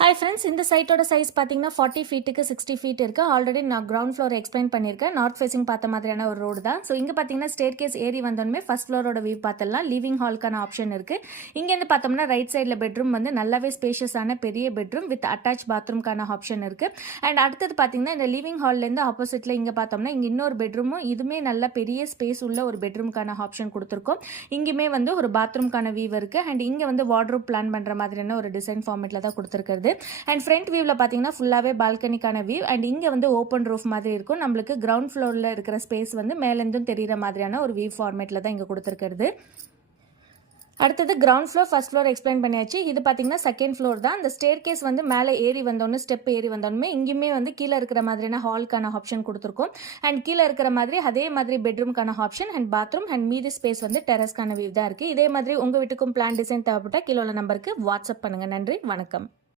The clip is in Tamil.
ஹாய் ஃப்ரெண்ட்ஸ், இந்த சைட்டோட சைஸ் பார்த்தீங்கன்னா 40 ஃபீட்டுக்கு 60 ஃபீட் இருக்குது. ஆல்ரெடி நான் கிரவுண்ட் ஃப்ளோர் எக்ஸ்பிளைன் பண்ணியிருக்கேன். நார்த் ஃபேசிங் பார்த்த மாதிரியான ஒரு ரோடு தான். ஸோ இங்கே பார்த்தீங்கன்னா ஸ்டேர் கேஸ் ஏறி வந்தோடனே ஃபர்ஸ்ட் ஃப்ளோரோட வியூ பார்த்துடலாம். லிவிங் ஹால்க்கான ஆப்ஷன் இருக்குது. இங்கேருந்து பார்த்தோம்னா ரைட் சைடில் பெட்ரூம் வந்து நல்லாவே ஸ்பேஷியஸான பெரிய பெட்ரூம் வித் அட்டாச் பாத்ரூம்க்கான ஆப்ஷன் இருக்குது. அண்ட் அடுத்தது பார்த்தீங்கன்னா இந்த லிவிங் ஹால்லேருந்து ஆப்போசிட்டில் இங்கே பார்த்தோம்னா இங்கே இன்னொரு பெட்ரூமும் இதுவுமே நல்ல பெரிய ஸ்பேஸ் உள்ள ஒரு பெட்ரூம்க்கான ஆப்ஷன் கொடுத்துருக்கோம். இங்கேயுமே வந்து ஒரு பாத்ரூம்க்கான வியூ இருக்குது. அண்ட் இங்கே வந்து வார்ட்ரோப் பிளான் பண்ணுற மாதிரியான ஒரு டிசைன் ஃபார்மேட்டில் தான் கொடுத்துருக்குறது. அண்ட் ஃப்ரண்ட் வியூவில் பார்த்தீங்கன்னா ஃபுல்லாகவே பால்கனிக்கான வியூ. அண்ட் இங்கே வந்து ஓப்பன் ரூஃப் மாதிரி இருக்கும். நம்மளுக்கு கிரவுண்ட் ஃப்ளோரில் இருக்கிற ஸ்பேஸ் வந்து மேலேருந்தும் தெரிகிற மாதிரியான ஒரு வியூ ஃபார்மேட்டில் தான் இங்கே கொடுத்துருக்கிறது. அடுத்தது ground floor first floor explain பண்ணியாச்சு. இது பார்த்தீங்கன்னா செகண்ட் ஃப்ளோர் தான். அந்த ஸ்டேர் கேஸ் வந்து மேலே ஏறி வந்தோன்னு ஸ்டெப் ஏறி வந்தோன்னே இங்கேயுமே வந்து கீழே இருக்கிற மாதிரியான ஹால்க்கான ஆப்ஷன் கொடுத்துருக்கோம். அண்ட் கீழே இருக்கிற மாதிரி அதே மாதிரி பெட்ரூம்க்கான ஆப்ஷன் அண்ட் பாத்ரூம் அண்ட் மீதி ஸ்பேஸ் வந்து டெரஸ்க்கான வியூ தான் இருக்குது. இதே மாதிரி உங்கள் வீட்டுக்கும் பிளான் டிசைன் தேவைப்பட்டால் கீழே உள்ள நம்பருக்கு வாட்ஸ்அப் பண்ணுங்கள். நன்றி, வணக்கம்.